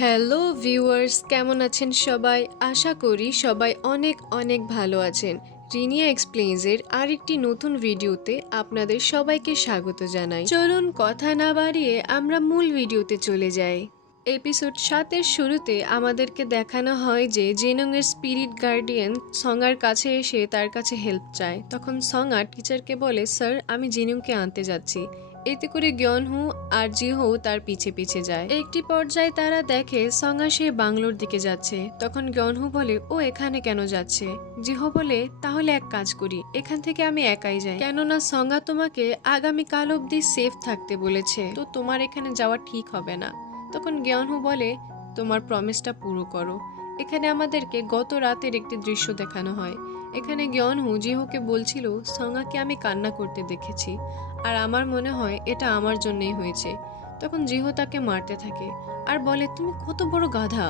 Hello viewers কেমন আছেন সবাই? আশা করি সবাই অনেক অনেক ভালো আছেন। রিনিয়া এক্সপ্লেইনসের আরেকটি নতুন ভিডিওতে আপনাদের সবাইকে স্বাগত জানাই। চলুন কথা না বাড়িয়ে আমরা মূল ভিডিওতে চলে যাই। এপিসোড সাতের শুরুতে আমাদেরকে দেখানো হয় যে জেনংয়ের স্পিরিট গার্ডিয়ান সঙ্গার কাছে এসে তার কাছে হেল্প চায়। তখন সঙ্গা টিচারকে বলে স্যার আমি জেনুংকে আনতে যাচ্ছি। এতে করে গ্যনহু আর জিহো তার পিছে পিছে যায়। একটি পর্যায়ে তারা দেখে সঙ্গা সে বাংলোর দিকে যাচ্ছে। তখন গ্যনহু বলে, ও এখানে কেন যাচ্ছে? জিহো বলে, তাহলে এক কাজ করি, এখান থেকে আমি একাই যাই। কেননা সঙ্গা তোমাকে আগামী কাল অবধি সেফ থাকতে বলেছে, তো তোমার এখানে যাওয়া ঠিক হবে না। তখন জ্ঞানহু বলে, তোমার প্রমিসটা পুরো করো। এখানে আমাদেরকে গত রাতের একটি দৃশ্য দেখানো হয়। এখানে জ্ঞানহু জিহুকে বলছিল, সঙ্গাকে আমি কান্না করতে দেখেছি, আর আমার মনে হয় এটা আমার জন্যই হয়েছে। তখন জিহো তাকে মারতে থাকে, আর বলে, তুমি কত বড় গাধা।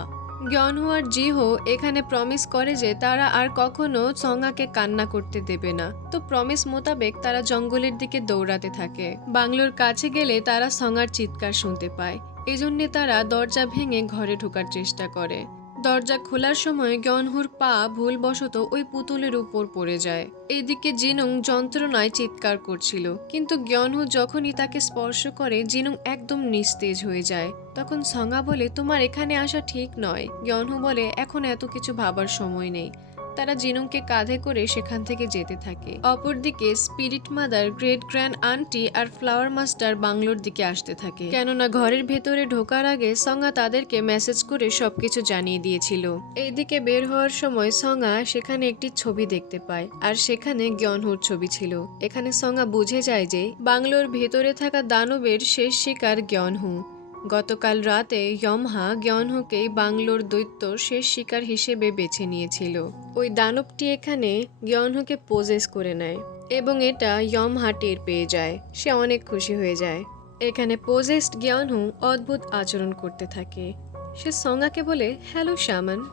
জ্ঞানহু আর জিহো এখানে প্রমিস করে যে তারা আর কখনো সঙ্গাকে কান্না করতে দেবে না। তো প্রমিস মোতাবেক তারা জঙ্গলের দিকে দৌড়াতে থাকে। বাংলোর কাছে গেলে তারা সঙ্গার চিৎকার শুনতে পায়। এজন্যে তারা দরজা ভেঙে ঘরে ঢোকার চেষ্টা করে। দরজা খোলার সময় গনহুর পা ভুলবশত ওই পুতুলের উপর পড়ে যায়। এদিকে জিনুং যন্ত্রণায় চিৎকার করছিল, কিন্তু জ্ঞানহু যখনই তাকে স্পর্শ করে, জিনুং একদম নিস্তেজ হয়ে যায়। তখন সঙ্গা বলে, তোমার এখানে আসা ঠিক নয়। জ্ঞানহু বলে, এখন এত কিছু ভাবার সময় নেই। তারা জিনুংকে কাঁধে করে সেখান থেকে যেতে থাকে। অপরদিকে spirit mother, great grand aunty আর ফ্লাওয়ার মাস্টার বাংলোর দিকে আসতে থাকে। কেননা ঘরের ভেতরে ঢোকার আগে সঙ্গা তাদেরকে মেসেজ করে সবকিছু জানিয়ে দিয়েছিল। এইদিকে বের হওয়ার সময় সঙ্গা সেখানে একটি ছবি দেখতে পায় আর সেখানে জ্ঞানহুর ছবি ছিল। এখানে সঙ্গা বুঝে যায় যে বাংলোর ভেতরে থাকা দানবের শেষ শিকার জ্ঞানহু গতকাল রাতে ইয়মহা জ্ঞানহুকে বাংলোর দৈত্য শেষ শিকার হিসেবে বেছে নিয়েছিল। ওই দানবটি এখানে জ্ঞানহুকে পোজেস করে নেয় এবং এটা ইয়মহা টের পেয়ে যায়। সে অনেক খুশি হয়ে যায়। এখানে পোজেস্ট জ্ঞানহু অদ্ভুত আচরণ করতে থাকে। সে সঙ্গাকে বলে, হ্যালো শ্যামন,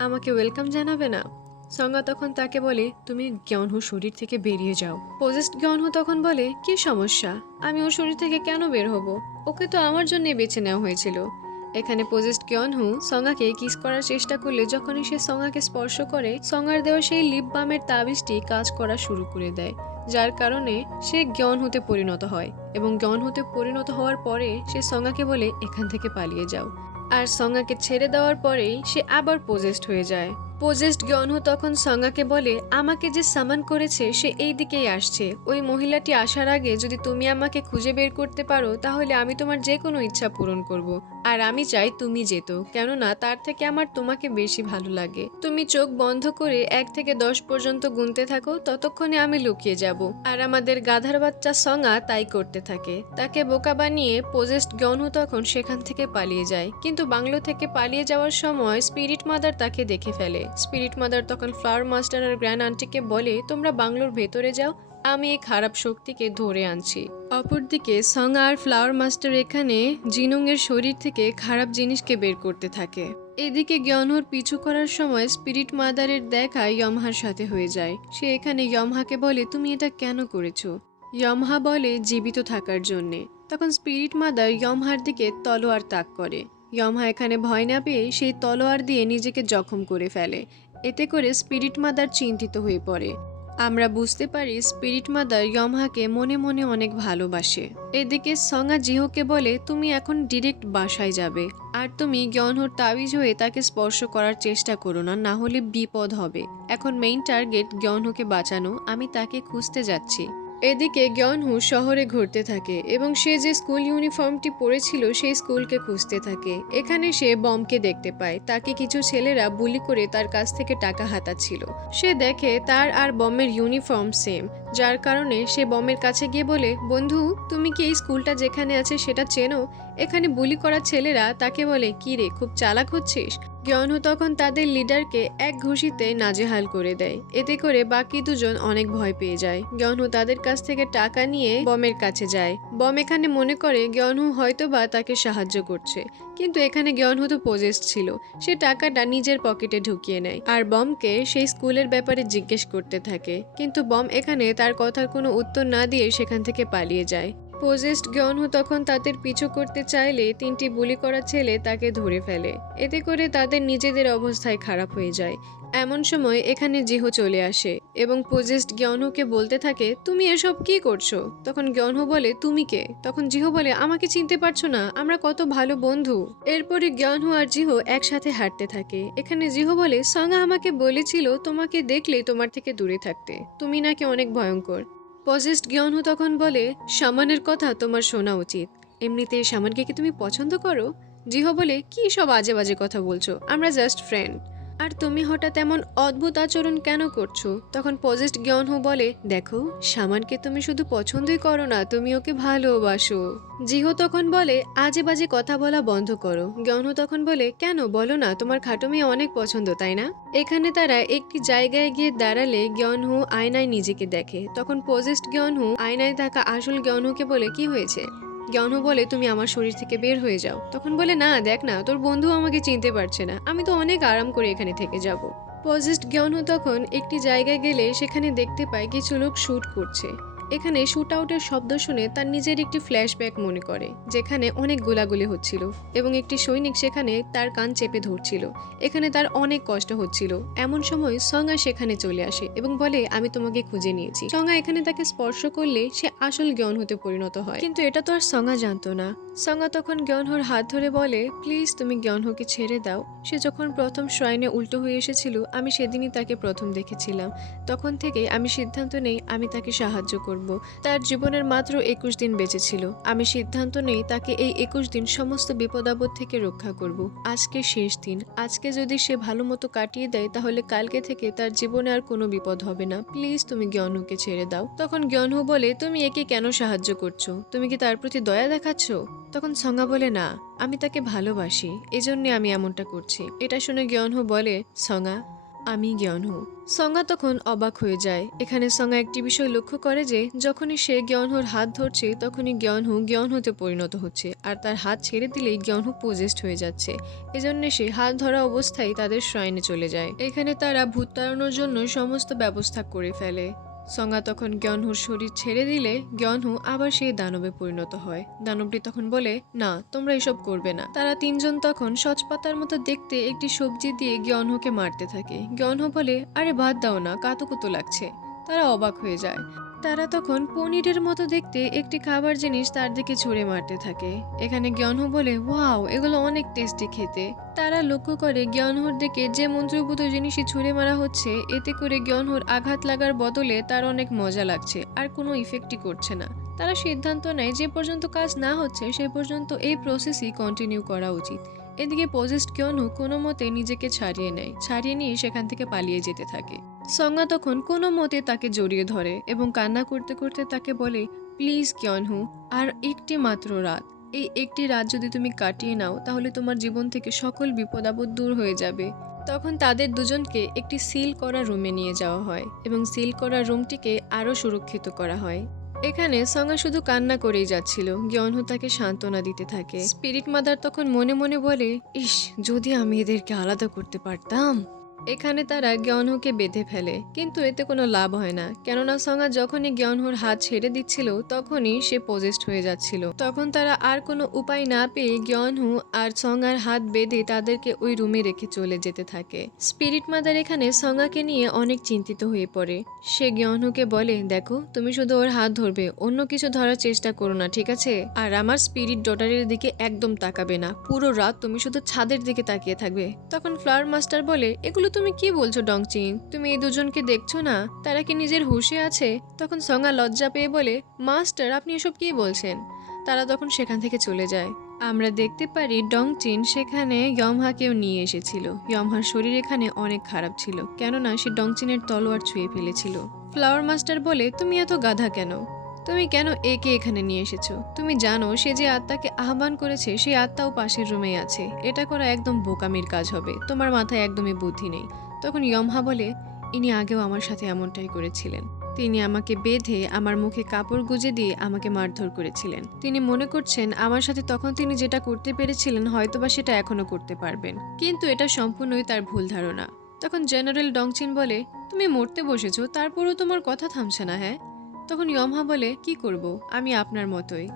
আমাকে ওয়েলকাম জানাবে না? সঙ্গা তখন তাকে বলে, তুমি জ্ঞানহু শরীর থেকে বেরিয়ে যাও। পজেস্ট জ্ঞানহু তখন বলে, কি সমস্যা? আমি ওর শরীর থেকে কেন বের হব? ওকে তো আমার জন্য বেছে নেওয়া হয়েছিল। এখানে পজেস্ট জ্ঞানহু সঙ্গাকে কিস করার চেষ্টা করলে যখনই সে সঙ্গাকে স্পর্শ করে, সঙ্গার দেওয়া সেই লিপ বামের তাবিজটি কাজ করা শুরু করে দেয়, যার কারণে সে জ্ঞান হতে পরিণত হয় এবং জ্ঞান হতে পরিণত হওয়ার পরে সে সঙ্গাকে বলে, এখান থেকে পালিয়ে যাও। আর সঙ্গাকে ছেড়ে দেওয়ার পরেই সে আবার পোজেস্ট হয়ে যায়। পোজেস্ট জ্ঞানহু তখন সঙ্গাকে বলে, আমাকে যে সামান করেছে সে এই দিকেই আসছে। ওই মহিলাটি আসার আগে যদি তুমি আমাকে খুঁজে বের করতে পারো, তাহলে আমি তোমার যে কোনো ইচ্ছা পূরণ করব। আর আমি চাই তুমি যেত, কেননা তার থেকে আমার তোমাকে বেশি ভালো লাগে। তুমি চোখ বন্ধ করে এক থেকে দশ পর্যন্ত গুনতে থাকো, ততক্ষণে আমি লুকিয়ে যাব। আর আমাদের গাধার বাচ্চা সঙ্গা তাই করতে থাকে। তাকে বোকা বানিয়ে পোজেস্ট জ্ঞানহু তখন সেখান থেকে পালিয়ে যায়। কিন্তু বাংলো থেকে পালিয়ে যাওয়ার সময় স্পিরিট মাদার তাকে দেখে ফেলে। স্পিরিট মাদার তখন ফ্লাওয়ার মাস্টার আর গ্র্যান্ড আন্টিকে বলে, তোমরা বাংলোর ভেতরে যাও, আমি এই খারাপ শক্তিকে ধরে আনছি। অপরদিকে সং আর ফ্লাওয়ার মাস্টার এখানে জিনুং এর শরীর থেকে খারাপ জিনিসকে বের করতে থাকে। এদিকে জ্ঞানহর পিছু করার সময় স্পিরিট মাদারের দেখা ইয়মহার সাথে হয়ে যায়। সে এখানে ইয়মহাকে বলে, তুমি এটা কেন করেছ? ইয়মহা বলে, জীবিত থাকার জন্যে। তখন স্পিরিট মাদার ইয়মহার দিকে তলোয়ার তাক করে। ইয়মহা এখানে ভয় না পেয়ে সেই তলোয়ার দিয়ে নিজেকে জখম করে ফেলে। এতে করে স্পিরিট মাদার চিন্তিত হয়ে পড়ে। আমরা বুঝতে পারি স্পিরিট মাদার ইয়মহাকে মনে মনে অনেক ভালোবাসে। এদিকে সঙ্গা জিহোকে বলে, তুমি এখন ডিরেক্ট বাসায় যাবে। আর তুমি জ্ঞানহর তাবিজ হয়ে তাকে স্পর্শ করার চেষ্টা করো না না হলে বিপদ হবে। এখন মেইন টার্গেট জ্ঞানহুকে বাঁচানো, আমি তাকে খুঁজতে যাচ্ছি। এদিকে জ্ঞানহু শহরে ঘুরতে থাকে এবং সে যে স্কুল ইউনিফর্মটি পরেছিল সেই স্কুলকে খুঁজতে থাকে। এখানে সে বমকে দেখতে পায়। তাকে কিছু ছেলেরা বুলি করে তার কাছ থেকে টাকা হাতাচ্ছিল। সে দেখে তার আর বমের ইউনিফর্ম সেম। যার কারণে সে বমের কাছে গিয়ে বলে, বন্ধু, তুমি কি এই স্কুলটা যেখানে আছে সেটা চেনো? এখানে বুলি করা ছেলেরা তাকে বলে, কি রে, খুব চালাক হচ্ছিস? জ্ঞানহু তখন তাদের লিডারকে এক ঘুষিতে নাজেহাল করে দেয়। এতে করে বাকি দুজন অনেক ভয় পেয়ে যায়। জ্ঞানহু তাদের কাছ থেকে টাকা নিয়ে বমের কাছে যায়। বম এখানে মনে করে জ্ঞানু হয়তো বা তাকে সাহায্য করছে। কিন্তু এখানে জ্ঞানহু তো পজেস্ট ছিল। সে টাকাটা নিজের পকেটে ঢুকিয়ে নেয়। আর বমকে সেই স্কুলের ব্যাপারে জিজ্ঞেস করতে থাকে। কিন্তু বম এখানে তার কথার কোনো উত্তর না দিয়ে সেখান থেকে পালিয়ে যায়। পোজেস্ট জ্ঞানহ তখন তাদের পিছু করতে চাইলে তিনটি বুলি করা ছেলে তাকে ধরে ফেলে। এতে করে তাদের নিজেদের অবস্থায় খারাপ হয়ে যায়। এমন সময় এখানে জিহো চলে আসে এবং পোজেস্ট গনহুকে বলতে থাকে, তুমি এসব কি করছ? তখন গনহু বলে, তুমি কে? তখন জিহো বলে, আমাকে চিনতে পারছ না, আমরা কত ভালো বন্ধু। এরপরে গনহু আর জিহো একসাথে হাঁটতে থাকে। এখানে জিহো বলে সঙ্গা আমাকে বলেছিল তোমাকে দেখলে তোমার থেকে দূরে থাকতে। তুমি নাকি অনেক ভয়ঙ্কর। পজেস্ট গিয়নহু তখন বলে, সামানের কথা তোমার শোনা উচিত। এমনিতে সামানকে কি তুমি পছন্দ করো? জিহো বলে, কি সব আজে বাজে কথা বলছো? আমরা জাস্ট ফ্রেন্ড আর তুমি হঠাৎ এমন অদ্ভুত আচরণ কেন করছ? তখন পজেস্ট গিয়নহু বলে, দেখো, সামানকে তুমি শুধু পছন্দই করো না, তুমি ওকে ভালোবাসো। জিহো তখন বলে আজে বাজে কথা বলা বন্ধ করো। গিয়নহু তখন বলে, কেন? বলো না, তোমার খাটো মেয়ে অনেক পছন্দ, তাই না? এখানে তারা একটি জায়গায় গিয়ে দাঁড়ালে জ্ঞানহু আয়নায় নিজেকে দেখে। তখন পজেস্ট জ্ঞানহু আয়নায় থাকা আসল জ্ঞানহুকে বলে, কি হয়েছে? জ্ঞানহু বলে, তুমি আমার শরীর থেকে বের হয়ে যাও। তখন বলে, না, দেখ না, তোর বন্ধু আমাকে চিনতে পারছে না। আমি তো অনেক আরাম করে এখানে থেকে যাব। পজেস্ট জ্ঞানও তখন একটি জায়গায় গেলে সেখানে দেখতে পায় কিছু লোক শ্যুট করছে। এখানে শুট আউটের শব্দ শুনে তার নিজের একটি ফ্ল্যাশব্যাক মনে করে, যেখানে অনেক গোলাগুলি হচ্ছিল এবং একটি সৈনিক সেখানে তার কান চেপে ধরছিল। এখানে তার অনেক কষ্ট হচ্ছিল। এমন সময় সঙ্গা সেখানে চলে আসে এবং বলে, আমি তোমাকে খুঁজে নিয়েছি। সঙ্গা এখানে তাকে স্পর্শ করলে সে আসল জ্ঞান হতে পরিণত হয়। কিন্তু এটা তো আর সঙ্গা জানতো না। সঙ্গা তখন জ্ঞানহর হাত ধরে বলে, প্লিজ তুমি জ্ঞানহকে ছেড়ে দাও। সে যখন প্রথম শ্রাইনে উল্টো হয়ে এসেছিল, আমি সেদিনই তাকে প্রথম দেখেছিলাম। তখন থেকে আমি সিদ্ধান্ত নেই আমি তাকে সাহায্য করব। তার জীবনের মাত্র একুশ দিন বেঁচে ছিল। আমি সিদ্ধান্ত নেই তাকে এই একুশ দিন সমস্ত বিপদ আপদ থেকে রক্ষা করব। আজকে শেষ দিন। আজকে যদি সে ভালো মতো কাটিয়ে দেয়, তাহলে কালকে থেকে তার জীবনে আর কোনো বিপদ হবে না। প্লিজ, তুমি জ্ঞানহুকে ছেড়ে দাও। তখন জ্ঞানহু বলে, তুমি একে কেন সাহায্য করছ? তুমি কি তার প্রতি দয়া দেখাচ্ছ? তখন সঙ্গা বলে, না, আমি তাকে ভালোবাসি। এজন্য আমি এমনটা করছি। এটা শুনে জ্ঞানহু বলে, সঙ্গা আমি জ্ঞান জ্ঞানহু সঙ্গা তখন অবাক হয়ে যায়। এখানে সঙ্গা একটি বিষয় লক্ষ্য করে যে, যখনই সে জ্ঞান জ্ঞানহুর হাত ধরছে, তখনই জ্ঞান হু জ্ঞান হতে পরিণত হচ্ছে, আর তার হাত ছেড়ে দিলেই জ্ঞান জ্ঞানহু পোজেস্ট হয়ে যাচ্ছে। এজন্য সে হাত ধরা অবস্থায় তাদের শ্রাইনে চলে যায়। এখানে তারা ভূত তাড়ানোর জন্য সমস্ত ব্যবস্থা করে ফেলে। সঙ্গা তখন জ্ঞানহুর শরীর ছেড়ে দিলে জ্ঞানহু আবার সেই দানবে পরিণত হয়। দানবটি তখন বলে, না, তোমরা এসব করবে না। তারা তিনজন তখন সচপাতার মতো দেখতে একটি সবজি দিয়ে জ্ঞানহুকে মারতে থাকে। জ্ঞানহু বলে, আরে বাদ দাও না, কাতুকুতু লাগছে। তারা অবাক হয়ে যায়। তারা তখন পনিরের মতো দেখতে একটি খাবার জিনিস তার দিকে ছুঁড়ে মারতে থাকে। এখানে জ্ঞানহু বলে, ওয়াও, এগুলো অনেক টেস্টি খেতে। তারা লক্ষ্য করে জ্ঞানহুর দিকে যে মন্ত্রভূত জিনিসই ছুঁড়ে মারা হচ্ছে, এতে করে জ্ঞানহুর আঘাত লাগার বদলে তার অনেক মজা লাগছে, আর কোনো ইফেক্টই করছে না। তারা সিদ্ধান্ত নেয়, যে পর্যন্ত কাজ না হচ্ছে, সে পর্যন্ত এই প্রসেসই কন্টিনিউ করা উচিত। এদিকে পজেস্ট কিয়নু কোনো মতে নিজেকে ছাড়িয়ে নেয়, ছাড়িয়ে নিয়ে সেখান থেকে পালিয়ে যেতে থাকে। সঙ্গা তখন কোনো মতে তাকে জড়িয়ে ধরে এবং কান্না করতে করতে তাকে বলে, প্লিজ কিয়নহু, আর একটি মাত্র রাত। এই একটি রাত যদি তুমি কাটিয়ে নাও, তাহলে তোমার জীবন থেকে সকল বিপদ আপদ দূর হয়ে যাবে। তখন তাদের দুজনকে একটি সিল করা রুমে নিয়ে যাওয়া হয় এবং সিল করা রুমটিকে আরও সুরক্ষিত করা হয়। এখানে সঙ্গা শুধু কান্না করেই যাচ্ছিল জ্ঞানহু তাকে সান্ত্বনা দিতে থাকে। স্পিরিট মাদার তখন মনে মনে বলে, ইস, যদি আমি এদেরকে আলাদা করতে পারতাম? এখানে তারা জ্ঞানহুকে বেঁধে ফেলে, কিন্তু এতে কোনো লাভ হয় না। কেননা সঙ্গা যখনই জ্ঞানহুর হাত ছেড়ে দিচ্ছিল, তখনই সে পজেস্ট হয়ে যাচ্ছিল। তখন তারা আর কোনো উপায় না পেয়ে জ্ঞানহু আর সঙ্গার হাত বেঁধে তাদেরকে ওই রুমে রেখে চলে যেতে থাকে। স্পিরিট মাদার এখানে সঙ্গাকে নিয়ে অনেক চিন্তিত হয়ে পড়ে। সে জ্ঞানহুকে বলে, দেখো, তুমি শুধু ওর হাত ধরবে, অন্য কিছু ধরার চেষ্টা করো না, ঠিক আছে? আর আমার স্পিরিট ডটারের দিকে একদম তাকাবে না। পুরো রাত তুমি শুধু ছাদের দিকে তাকিয়ে থাকবে। তখন ফ্লাওয়ার মাস্টার বলে, এগুলো তুমি কি বলছো ডংচিন তুমি এই দুজনকে দেখছ না? তারা কি নিজের হুশে আছে? তখন সঙ্গা লজ্জা পেয়ে বলে, মাস্টার, আপনি এসব কি বলছেন? তারা তখন সেখান থেকে চলে যায়। আমরা দেখতে পারি ডংচিন সেখানে ইয়মহাকেও নিয়ে এসেছিল। ইয়মহার শরীর এখানে অনেক খারাপ ছিল। কেননা সে ডংচিনের তলোয়ার ছুঁয়ে ফেলেছিল। ফ্লাওয়ার মাস্টার বলে, তুমি এত গাধা কেন? তুমি কেন একে এখানে নিয়ে এসেছ? তুমি জানো, সে যে আত্মাকে আহ্বান করেছে, সেই আত্মাও পাশের রুমেই আছে। এটা করা একদম বোকামির কাজ হবে। তোমার মাথায় একদমই বুদ্ধি নেই। তখন ইয়মহা বলে, ইনি আগেও আমার সাথে এমনটাই করেছিলেন। তিনি আমাকে বেঁধে আমার মুখে কাপড় গুজে দিয়ে আমাকে মারধর করেছিলেন। তিনি মনে করছেন, আমার সাথে তখন তিনি যেটা করতে পেরেছিলেন, হয়তোবা সেটা এখনও করতে পারবেন। কিন্তু এটা সম্পূর্ণই তার ভুল ধারণা। তখন জেনারেল ডংচিন বলে, তুমি মরতে বসেছো, তারপরও তোমার কথা থামছে না হ্যাঁ? তখন ইয়মহা বলে, কি করব? আমি আপনার মতোই।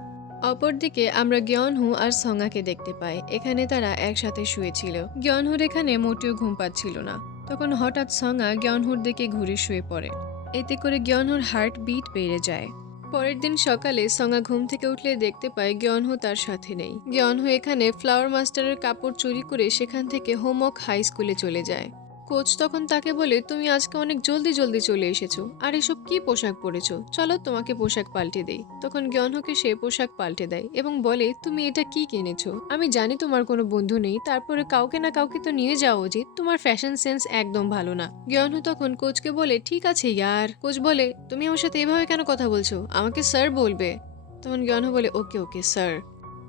অপরদিকে আমরা গিয়নহু আর সঙ্গাকে দেখতে পাই। এখানে তারা একসাথে শুয়েছিল। গিয়নহুর এখানে মোটেও ঘুম পাচ্ছিল না। তখন হঠাৎ সঙ্গা গিয়নহুর দিকে ঘুরে শুয়ে পড়ে। এতে করে গিয়নহুর হার্ট বিট বেড়ে যায়। পরের দিন সকালে সঙ্গা ঘুম থেকে উঠলে দেখতে পায় গিয়নহু তার সাথে নেই। গিয়নহু এখানে ফ্লাওয়ার মাস্টারের কাপড় চুরি করে সেখান থেকে হোমওয়ার্ক হাই স্কুলে চলে যায়। কোচ তখন তাকে বলে, তুমি আজকে অনেক জলদি জলদি চলে এসেছ। আর এসব কি পোশাক পরেছো? চলো তোমাকে পোশাক পাল্টে দেই। তখন জ্ঞানহকে সে পোশাক পাল্টে দেয় এবং বলে, তুমি এটা কি কিনেছো? আমি জানি তোমার কোনো বন্ধু নেই। তারপরে কাউকে না কাউকে তো নিয়ে যাওয়া উচিত। তোমার ফ্যাশন সেন্স একদম ভালো না। জ্ঞানহু তখন কোচকে বলে, ঠিক আছে ইয়ার। কোচ বলে, তুমি আমার সাথে এভাবে কেন কথা বলছো? আমাকে স্যার বলবে। তখন জ্ঞানহু বলে, ওকে ওকে, স্যার।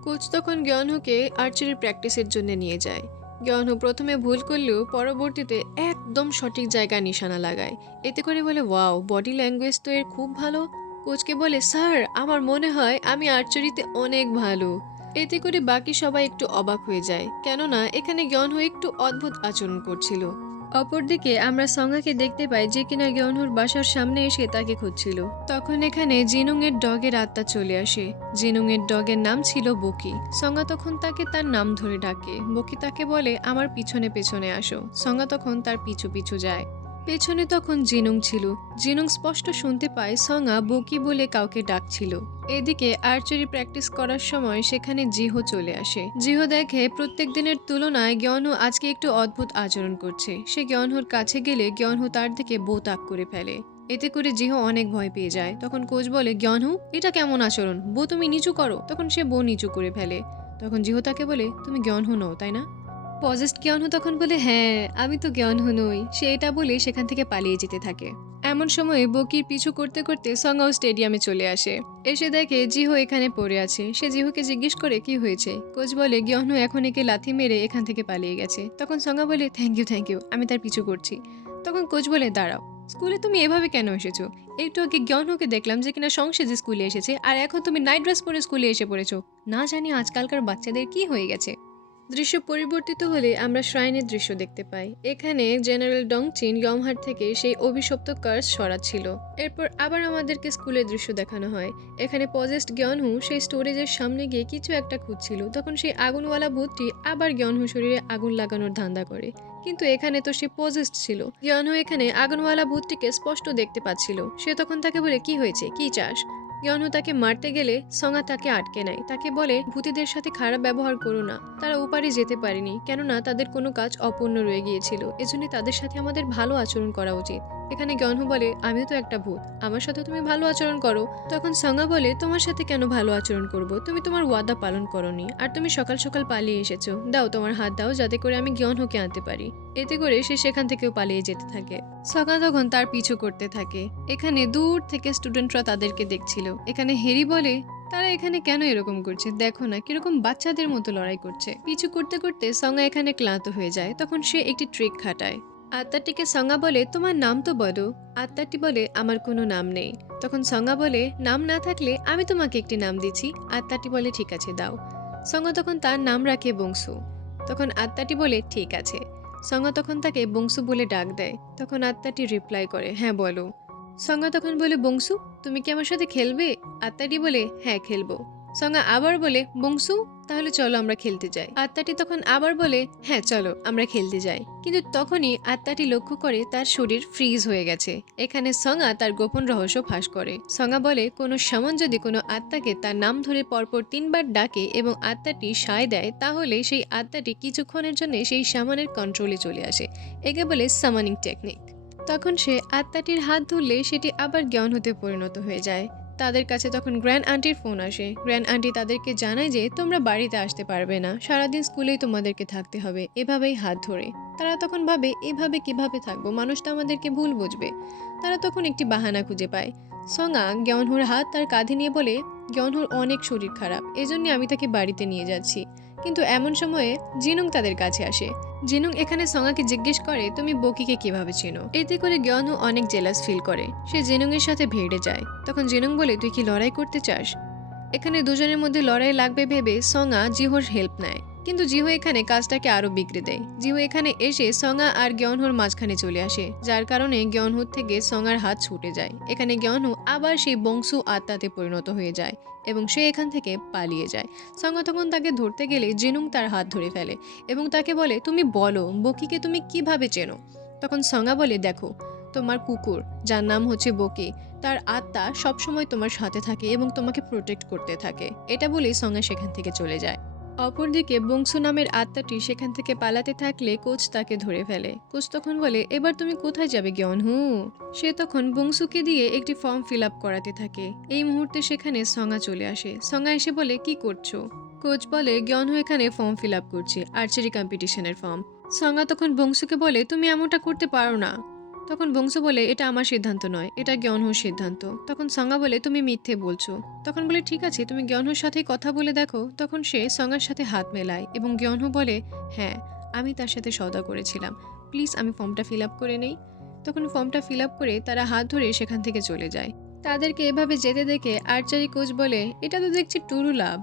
কোচ তখন জ্ঞানহুকে আর্চারি প্র্যাকটিসের জন্য নিয়ে যায়। জ্ঞানহু প্রথমে ভুল করলেও পরবর্তীতে একদম সঠিক জায়গায় নিশানা লাগায়। এতে করে বলে, ওয়াও, বডি ল্যাঙ্গুয়েজ তো এর খুব ভালো। কোচকে বলে, স্যার, আমার মনে হয় আমি আর্চারিতে অনেক ভালো। এতে করে বাকি সবাই একটু অবাক হয়ে যায়। কেননা এখানে জ্ঞান হয়ে একটু অদ্ভুত আচরণ করছিল। অপরদিকে, আমরা সঙ্গাকে দেখতে পাই যে কিনা গিয়নহুর বাসার সামনে এসে তাকে খুঁজছিল। তখন এখানে জিনুং এর ডগের আত্মা চলে আসে। জিনুং এর ডগের নাম ছিল বকি। সঙ্গা তখন তাকে তার নাম ধরে ডাকে। বকি তাকে বলে, আমার পিছনে, পেছনে আসো। সঙ্গা তখন তার পিছু পিছু যায়। পেছনে তখন জিনুং ছিল। জিনুং স্পষ্ট শুনতে পায় সঙ্গা বকি বলে কাউকে ডাকছিল। এদিকে আর্চারি প্র্যাকটিস করার সময় সেখানে জিহো চলে আসে। জিহো দেখে প্রত্যেক দিনের তুলনায় জ্ঞানহু আজকে একটু অদ্ভুত আচরণ করছে। সে জ্ঞানহুর কাছে গেলে জ্ঞানহু তার দিকে বো তাক করে ফেলে। এতে করে জিহো অনেক ভয় পেয়ে যায়। তখন কোচ বলে জ্ঞানহু এটা কেমন আচরণ? বো তুমি নিচু করো। তখন সে বো নিচু করে ফেলে। তখন জিহো তাকে বলে, তুমি জ্ঞানহু নও, তাই না? পজেস্ট জ্ঞানহু তখন বলে হ্যাঁ আমি তো জ্ঞানহু নই। সে এটা বলে সেখান থেকে পালিয়ে যেতে থাকে। এমন সময় বকির পিছু করতে করতে সঙ্গাও স্টেডিয়ামে চলে আসে। এসে দেখে জিহো এখানে পড়ে আছে। সে জিহুকে জিজ্ঞেস করে, কি হয়েছে? কোচ বলে জ্ঞানহু এখন একে লাথি মেরে এখান থেকে পালিয়ে গেছে। তখন সঙ্গা বলে থ্যাংক ইউ থ্যাংক ইউ, আমি তার পিছু করছি। তখন কোচ বলে, দাঁড়াও, স্কুলে তুমি এভাবে কেন এসেছ? একটু আগে জ্ঞানহুকে দেখলাম যে কিনা সংসেজে স্কুলে এসেছে, আর এখন তুমি নাইট ড্রেস পরে স্কুলে এসে পড়েছো। না জানি আজকালকার বাচ্চাদের কি হয়ে গেছে। দৃশ্য পরিবর্তিত হলে আমরা শ্রাইনের দৃশ্য দেখতে পাই। এখানে জেনারেল ডংচিন ইয়মহার থেকে সেই অভিশপ্ত কার্স সরাচ্ছিল। এরপর আবার আমাদেরকে স্কুলের দৃশ্য দেখানো হয়। এখানে পজেস্ট জ্ঞানহু সেই স্টোরেজের সামনে গিয়ে কিছু একটা খুঁজছিল। তখন সেই আগুনওয়ালা ভূতটি আবার জ্ঞানহু শরীরে আগুন লাগানোর ধান্দা করে। কিন্তু এখানে তো সে পজেস্ট ছিল। জ্ঞানহু এখানে আগুনওয়ালা ভূতটিকে স্পষ্ট দেখতে পাচ্ছিল। সে তখন তাকে বলে, কি হয়েছে? কি চাস? জ্ঞানহু তাকে মারতে গেলে সঙ্গা তাকে আটকে নেয়। তাকে বলে, ভূতিদের সাথে খারাপ ব্যবহার করো না। তারা ওপারে যেতে পারেনি, কেননা তাদের কোনো কাজ অপূর্ণ রয়ে গিয়েছিল। এজন্য তাদের সাথে আমাদের ভালো আচরণ করা উচিত। এখানে জ্ঞানহু বলে, আমিও তো একটা ভূত। আমার সাথে তুমি ভালো আচরণ করো। তখন সঙ্গা বলে, তোমার সাথে কেন ভালো আচরণ করব? তুমি তোমার ওয়াদা পালন করনি, আর তুমি সকাল সকাল পালিয়ে এসেছ। দাও তোমার হাত দাও, যাতে করে আমি জ্ঞানহুকে আনতে পারি। এতে করে সে সেখান থেকেও পালিয়ে যেতে থাকে। সকা তখন তার পিছু করতে থাকে। এখানে দূর থেকে স্টুডেন্টরা তাদেরকে দেখছিল। এখানে হেরি বলে, তারা এখানে কেন এরকম করছে? দেখো না, কীরকম বাচ্চাদের মতো লড়াই করছে। পিছু করতে করতে সঙ্গা এখানে ক্লান্ত হয়ে যায়। তখন সে একটি ট্রিক খাটায়। আত্মাটিকে সঙ্গা বলে, তোমার নাম তো বলো। আত্মাটি বলে, আমার কোনো নাম নেই। তখন সঙ্গা বলে, নাম না থাকলে আমি তোমাকে একটি নাম দিচ্ছি। আত্মাটি বলে, ঠিক আছে, দাও। সঙ্গা তখন তার নাম রাখে বংশু। তখন আত্মাটি বলে, ঠিক আছে। সঙ্গা তখন তাকে বংশু বলে ডাক দেয়। তখন আত্মাটি রিপ্লাই করে হ্যাঁ বলো। সঙ্গা তখন বলে, বংশু, তুমি কি আমার সাথে খেলবে? আত্মাটি বলে হ্যাঁ খেলব। সঙ্গা আবার বলে, বংশু, তাহলে চলো আমরা খেলতে যাই। আত্মাটি তখন আবার বলে হ্যাঁ চলো, আমরা খেলতে যাই। কিন্তু তখনই আত্মাটি লক্ষ্য করে তার শরীর ফ্রিজ হয়ে গেছে। এখানে সঙ্গা তার গোপন রহস্য ফাঁস করে। সঙ্গা বলে, কোনো সামন যদি কোনো আত্মাকে তার নাম ধরে পরপর তিনবার ডাকে এবং আত্মাটি সায় দেয়, তাহলে সেই আত্মাটি কিছুক্ষণের জন্য সেই সামানের কন্ট্রোলে চলে আসে। একে বলে সামানিং টেকনিক তখন সে আত্মাটির হাত ধরলে সেটি আবার জ্ঞান হতে পরিণত হয়ে যায়। তাদের কাছে তখন গ্র্যান্ড আন্টির ফোন আসে। গ্র্যান্ড আন্টি তাদেরকে জানায় যে, তোমরা বাড়িতে আসতে পারবে না। সারাদিন স্কুলেই তোমাদেরকে থাকতে হবে। এভাবেই হাত ধরে। তারা তখন ভাবে, এভাবে কীভাবে থাকব? মানুষ তো আমাদেরকে ভুল বুঝবে। তারা তখন একটি বাহানা খুঁজে পায়। সঙ্গা জ্ঞানহুর হাত তার কাঁধে নিয়ে বলে জ্ঞানহুর অনেক শরীর খারাপ। এজন্য আমি তাকে বাড়িতে নিয়ে যাচ্ছি। কিন্তু এমন সময়ে জিনুং তাদের কাছে আসে। জিনুং এখানে সঙ্গাকে জিজ্ঞেস করে, তুমি বকিকে কীভাবে চেনো? এতে করে জ্ঞানু অনেক জেলাস ফিল করে। সে জিনুং এর সাথে ভিড়ে যায়। তখন জিনুং বলে, তুই কি লড়াই করতে চাস? এখানে দুজনের মধ্যে লড়াই লাগবে ভেবে সঙ্গা জিহোর হেল্প নেয়। কিন্তু জিহো এখানে কাজটাকে আরও বিগড়ে দেয়। জিহো এখানে এসে সঙ্গা আর গয়নহুর মাঝখানে চলে আসে, যার কারণে গয়নহুর থেকে সঙ্গার হাত ছুটে যায়। এখানে গয়নহু আবার সেই বংশু আত্মাতে পরিণত হয়ে যায় এবং সে এখান থেকে পালিয়ে যায়। সঙ্গা তখন তাকে ধরতে গেলে জিনুং তার হাত ধরে ফেলে এবং তাকে বলে, তুমি বলো, বকিকে তুমি কীভাবে চেনো? তখন সঙ্গা বলে, দেখো, তোমার কুকুর, যার নাম হচ্ছে বকি, তার আত্মা সবসময় তোমার সাথে থাকে এবং তোমাকে প্রোটেক্ট করতে থাকে। এটা বলেই সঙ্গা সেখান থেকে চলে যায়। অপরদিকে বংশু নামের আত্মাটি সেখান থেকে পালাতে থাকলে কোচ তাকে ধরে ফেলে। কোচ তখন বলে, এবার তুমি কোথায় যাবে জ্ঞান হু সে তখন বংশুকে দিয়ে একটি ফর্ম ফিল আপ করাতে থাকে। এই মুহূর্তে সেখানে সঙ্গা চলে আসে। সঙ্গা এসে বলে, কি করছ? কোচ বলে জ্ঞান এখানে ফর্ম ফিল আপ করছে, আর্চারি কম্পিটিশনের ফর্ম। সঙ্গা তখন বংশুকে বলে, তুমি এমনটা করতে পারো না। তখন বংশু বলে, এটা আমার সিদ্ধান্ত নয়, এটা জ্ঞানহুর সিদ্ধান্ত। তখন সঙ্গা বলে, তুমি মিথ্যে বলছো। তখন বলে, ঠিক আছে, তুমি জ্ঞানহুর সাথে কথা বলে দেখো। তখন সে সঙ্গার সাথে হাত মেলায় এবং জ্ঞানহু বলে হ্যাঁ আমি তার সাথে সওদা করেছিলাম। প্লিজ, আমি ফর্মটা ফিল আপ করে নেই। তখন ফর্মটা ফিল আপ করে তারা হাত ধরে সেখান থেকে চলে যায়। তাদেরকে এভাবে যেতে দেখে আর্চারি কোচ বলে, এটা তো দেখছি টুরু লাভ।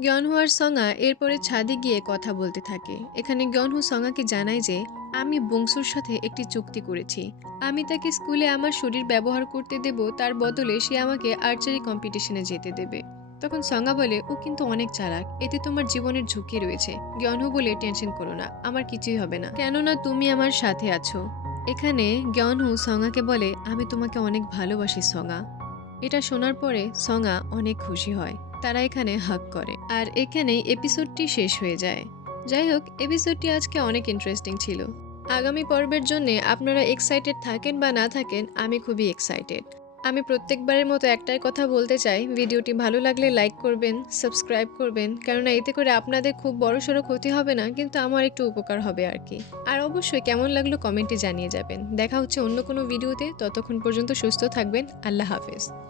জ্ঞানহু আর সঙ্গা এরপরে ছাদে গিয়ে কথা বলতে থাকে। এখানে জ্ঞানহু সঙ্গাকে জানায় যে আমি বংশুর সাথে একটি চুক্তি করেছি। আমি তাকে স্কুলে আমার শরীর ব্যবহার করতে দেব, তার বদলে সে আমাকে আর্চারি কম্পিটিশনে যেতে দেবে। তখন সঙ্গা বলে, ও কিন্তু অনেক চালাক, এতে তোমার জীবনের ঝুঁকি রয়েছে। জ্ঞানহু বলে, টেনশন করো না, আমার কিছুই হবে না। কেননা তুমি আমার সাথে আছো। এখানে জ্ঞানহু সঙ্গাকে বলে, আমি তোমাকে অনেক ভালোবাসি, সঙ্গা। এটা শোনার পরে সঙ্গা অনেক খুশি হয়। তারা এখানে হাক করে। আর এখানেই এপিসোডটি শেষ হয়ে যায়। যাই হোক এপিসোডটি আজকে অনেক ইন্টারেস্টিং ছিল। আগামী পর্বের জন্য আপনারা এক্সাইটেড থাকেন বা না থাকেন, আমি খুবই এক্সাইটেড আমি প্রত্যেকবারের মতো একটাই কথা বলতে চাই, ভিডিওটি ভালো লাগলে লাইক করবেন সাবস্ক্রাইব করবেন, কেননা এতে করে আপনাদের খুব বড়সড় ক্ষতি হবে না, কিন্তু আমার একটু উপকার হবে আর কি। আর অবশ্যই কেমন লাগল কমেন্টে জানিয়ে যাবেন। দেখা হচ্ছে অন্য কোনো ভিডিওতে ততক্ষণ পর্যন্ত সুস্থ থাকবেন, আল্লাহ হাফেজ।